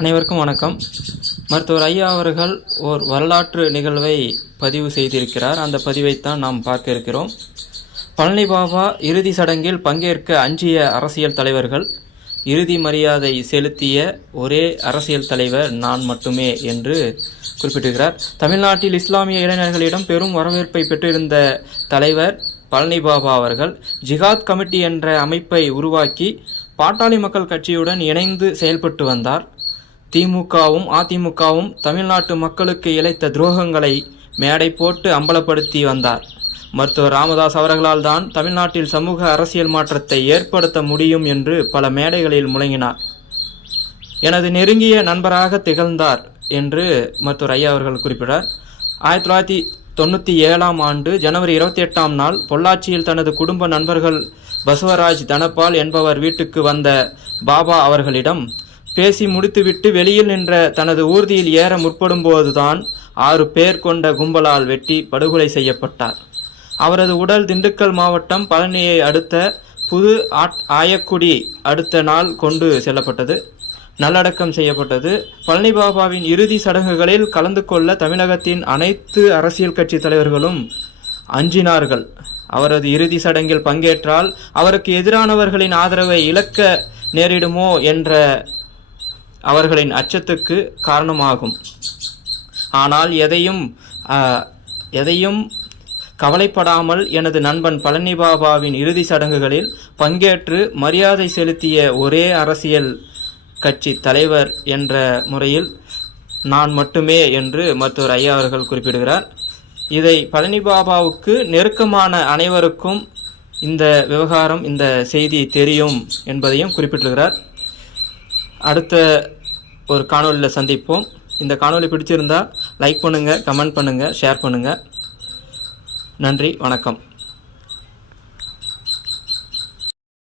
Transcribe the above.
அனைவருக்கும் வணக்கம். மருத்துவர் ஐயா அவர்கள் ஓர் வரலாற்று நிகழ்வை பதிவு செய்திருக்கிறார். அந்த பதிவைத்தான் நாம் பார்க்க இருக்கிறோம். பழனி பாபா இறுதி சடங்கில் பங்கேற்க அஞ்சிய அரசியல் தலைவர்கள், இறுதி மரியாதை செலுத்திய ஒரே அரசியல் தலைவர் நான் மட்டுமே என்று குறிப்பிட்டிருக்கிறார். தமிழ்நாட்டில் இஸ்லாமிய இளைஞர்களிடம் பெரும் வரவேற்பை பெற்றிருந்த தலைவர் பழனி பாபா அவர்கள் ஜிகாத் கமிட்டி என்ற அமைப்பை உருவாக்கி பாட்டாளி மக்கள் கட்சியுடன் இணைந்து செயல்பட்டு வந்தார். திமுகவும் அதிமுகவும் தமிழ்நாட்டு மக்களுக்கு இழைத்த துரோகங்களை மேடை போட்டு அம்பலப்படுத்தி வந்தார். மருத்துவர் ராமதாஸ் அவர்களால் தான் தமிழ்நாட்டில் சமூக அரசியல் மாற்றத்தை ஏற்படுத்த முடியும் என்று பல மேடைகளில் முழங்கினார். எனது நெருங்கிய நண்பராக திகழ்ந்தார் என்று மருத்துவர் ஐயா அவர்கள் குறிப்பிட்டார். 1997ஆம் ஆண்டு ஜனவரி 28ஆம் நாள் பொள்ளாச்சியில் தனது குடும்ப நண்பர்கள் பசவராஜ் தனபால் என்பவர் வீட்டுக்கு வந்த பாபா அவர்களிடம் பேசி முடித்துவிட்டு வெளியில் நின்ற தனது ஊர்தியில் ஏற முற்படும்போதுதான் 6 பேர் கொண்ட கும்பலால் வெட்டி படுகொலை செய்யப்பட்டார். அவரது உடல் திண்டுக்கல் மாவட்டம் பழனியை அடுத்த புது ஆயக்குடி அடுத்த நாள் கொண்டு செல்லப்பட்டது, நல்லடக்கம் செய்யப்பட்டது. பழனி பாபாவின் இறுதி சடங்குகளில் கலந்து கொள்ள தமிழகத்தின் அனைத்து அரசியல் கட்சி தலைவர்களும் அஞ்சினார்கள். அவரது இறுதி சடங்கில் பங்கேற்றால் அவருக்கு எதிரானவர்களின் ஆதரவை இழக்க நேரிடுமோ என்ற அவர்களின் அச்சத்துக்கு காரணமாகும். ஆனால் எதையும் கவலைப்படாமல் எனது நண்பன் பழனி பாபாவின் இறுதி சடங்குகளில் பங்கேற்று மரியாதை செலுத்திய ஒரே அரசியல் கட்சி தலைவர் என்ற முறையில் நான் மட்டுமே என்று மருத்துவர் ஐயா அவர்கள் குறிப்பிடுகிறார். இதை பழனி பாபாவுக்கு நெருக்கமான அனைவருக்கும் இந்த விவகாரம், இந்த செய்தி தெரியும் என்பதையும் குறிப்பிட்டிருக்கிறார். அடுத்த ஒரு காணொலியில் சந்திப்போம். இந்த காணொலி பிடிச்சிருந்தா லைக் பண்ணுங்கள், கமெண்ட் பண்ணுங்கள், ஷேர் பண்ணுங்கள். நன்றி, வணக்கம்.